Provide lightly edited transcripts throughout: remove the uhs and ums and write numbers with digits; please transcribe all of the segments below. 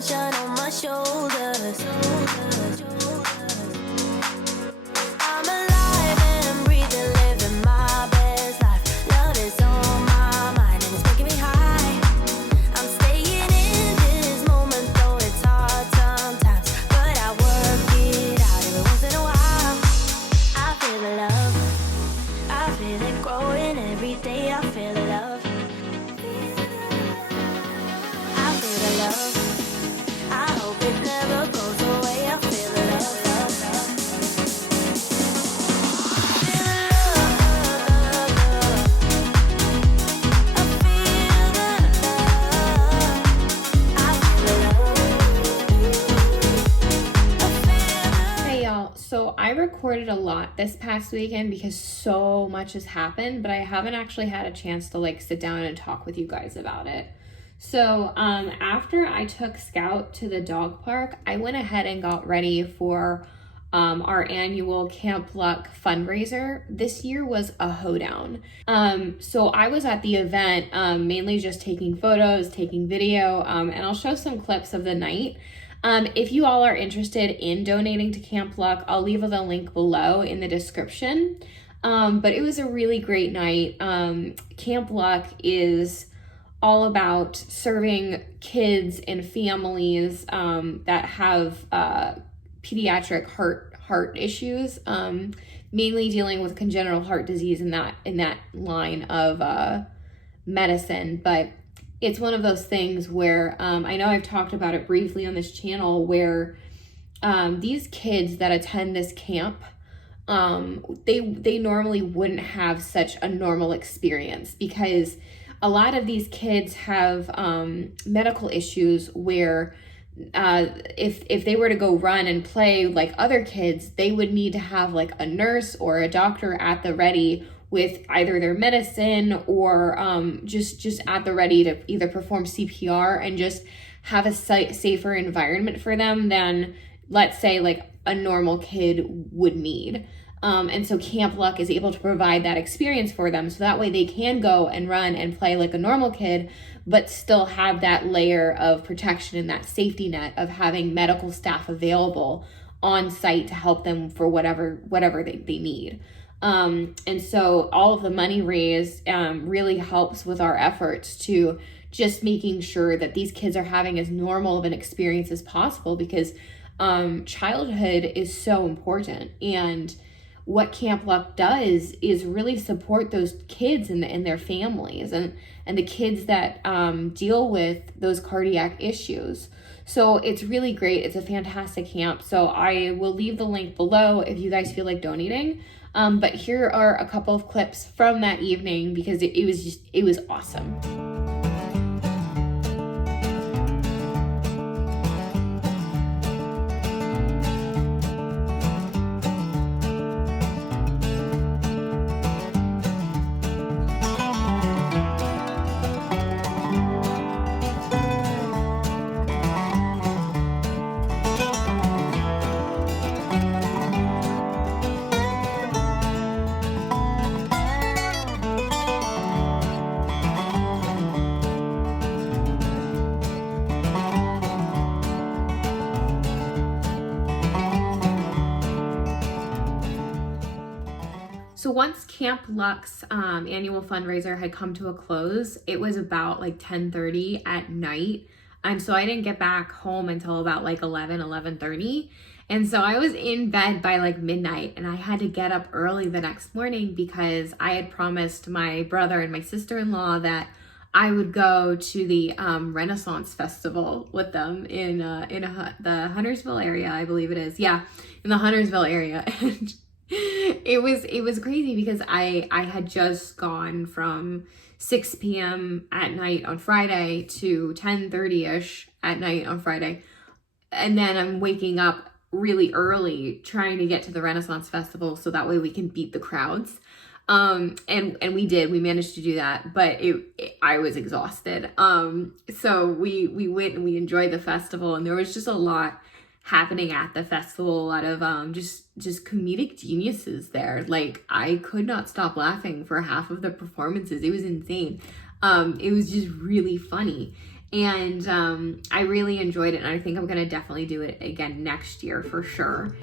sunshine on my shoulders. I'm alive and breathing, living my best life. Love is on my mind and it's making me high. I'm staying in this moment, though it's hard sometimes, but I work it out every once in a while. I feel the love, I feel it growing every day. I feel the love, I feel the love. I hope it never goes away. I feel the love, love, love. Feel the love, love, love. I feel the love. I feel the love. I feel the Hey y'all, so I recorded a lot this past weekend because so much has happened, but I haven't actually had a chance to like sit down and talk with you guys about it. So after I took Scout to the dog park, I went ahead and got ready for our annual Camp Luck fundraiser. This year was a hoedown. So I was at the event mainly just taking photos, taking video, and I'll show some clips of the night. If you all are interested in donating to Camp Luck, I'll leave the link below in the description. But it was a really great night. Camp Luck is all about serving kids and families that have pediatric heart issues, mainly dealing with congenital heart disease in that line of medicine. But it's one of those things where I know I've talked about it briefly on this channel, where these kids that attend this camp, they normally wouldn't have such a normal experience, because a lot of these kids have medical issues where if they were to go run and play like other kids, they would need to have like a nurse or a doctor at the ready with either their medicine or just at the ready to either perform CPR and just have a safer environment for them than, let's say, like a normal kid would need. And so Camp Luck is able to provide that experience for them, so that way they can go and run and play like a normal kid, but still have that layer of protection and that safety net of having medical staff available on site to help them for whatever they need. And so all of the money raised really helps with our efforts to just making sure that these kids are having as normal of an experience as possible, because childhood is so important. And what Camp Luck does is really support those kids and their families and the kids that deal with those cardiac issues. So it's really great. It's a fantastic camp. So I will leave the link below if you guys feel like donating. But here are a couple of clips from that evening, because it was awesome. So once Camp Luck's annual fundraiser had come to a close, it was about like 10:30 at night. And so I didn't get back home until about like 11:30. And so I was in bed by like midnight, and I had to get up early the next morning because I had promised my brother and my sister-in-law that I would go to the Renaissance Festival with them in the Huntersville area, I believe it is. Yeah, in the Huntersville area. And it was crazy because I had just gone from 6 p.m. at night on Friday to 10:30-ish at night on Friday. And then I'm waking up really early trying to get to the Renaissance Festival so that way we can beat the crowds. And we managed to do that, but I was exhausted. So we went and we enjoyed the festival, and there was just a lot happening at the festival, a lot of just comedic geniuses there. Like, I could not stop laughing for half of the performances. It was insane. It was just really funny. And I really enjoyed it, and I think I'm gonna definitely do it again next year for sure.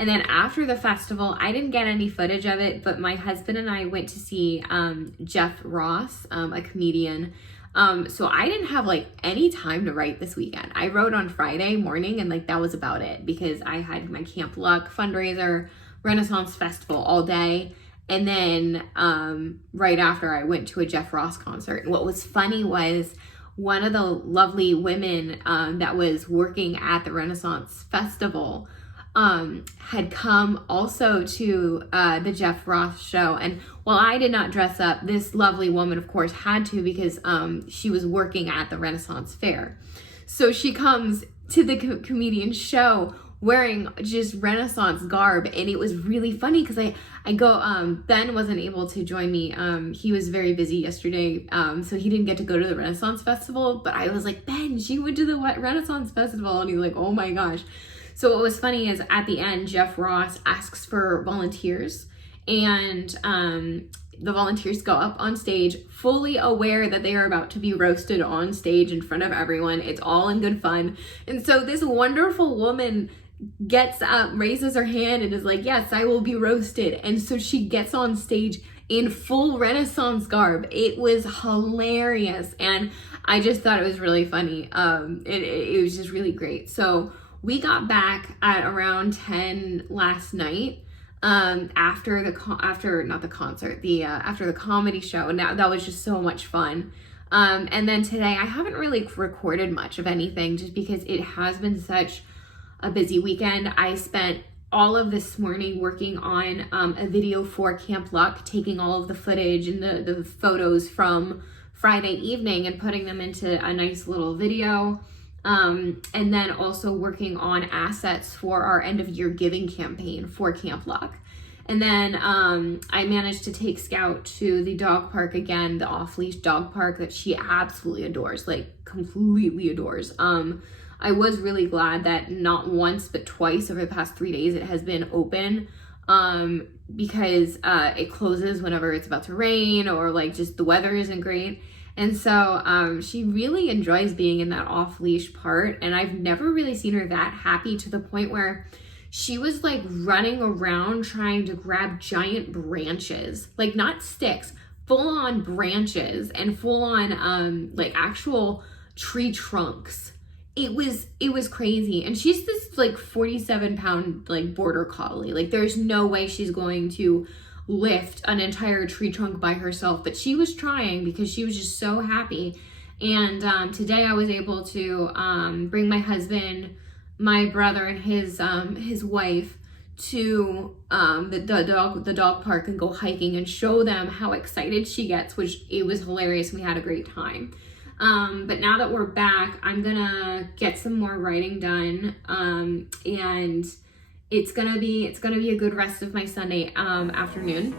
And then after the festival, I didn't get any footage of it, but my husband and I went to see Jeff Ross, a comedian. So I didn't have like any time to write this weekend. I wrote on Friday morning, and like that was about it, because I had my Camp Luck fundraiser, Renaissance Festival all day. And then right after, I went to a Jeff Ross concert. And what was funny was one of the lovely women that was working at the Renaissance Festival had come also to the Jeff Ross show. And while I did not dress up, this lovely woman, of course, had to, because she was working at the Renaissance Fair. So she comes to the comedian show wearing just Renaissance garb, and it was really funny because I go, Ben wasn't able to join me. He was very busy yesterday, so he didn't get to go to the Renaissance Festival, but I was like, Ben, she went to the Renaissance Festival, and he's like, oh my gosh. So what was funny is at the end, Jeff Ross asks for volunteers, and the volunteers go up on stage fully aware that they are about to be roasted on stage in front of everyone. It's all in good fun. And so this wonderful woman gets up, raises her hand, and is like, yes, I will be roasted. And so she gets on stage in full Renaissance garb. It was hilarious, and I just thought it was really funny. It was just really great. So we got back at around 10 last night, after the comedy show, and that was just so much fun. And then today I haven't really recorded much of anything, just because it has been such a busy weekend. I spent all of this morning working on a video for Camp Luck, taking all of the footage and the photos from Friday evening and putting them into a nice little video. And then also working on assets for our end of year giving campaign for Camp Luck. And then I managed to take Scout to the dog park again, the off-leash dog park that she absolutely adores, like completely adores. I was really glad that not once but twice over the past 3 days it has been open, because it closes whenever it's about to rain or like just the weather isn't great. And so she really enjoys being in that off-leash part, and I've never really seen her that happy, to the point where she was like running around trying to grab giant branches, like not sticks, full-on branches and full-on like actual tree trunks. It was crazy. And she's this like 47-pound like border collie. Like there's no way she's going to lift an entire tree trunk by herself, but she was trying because she was just so happy. And today I was able to bring my husband my brother and his wife to the dog park and go hiking and show them how excited she gets, which it was hilarious, and we had a great time. But now that we're back, I'm gonna get some more writing done, and it's gonna be a good rest of my Sunday afternoon.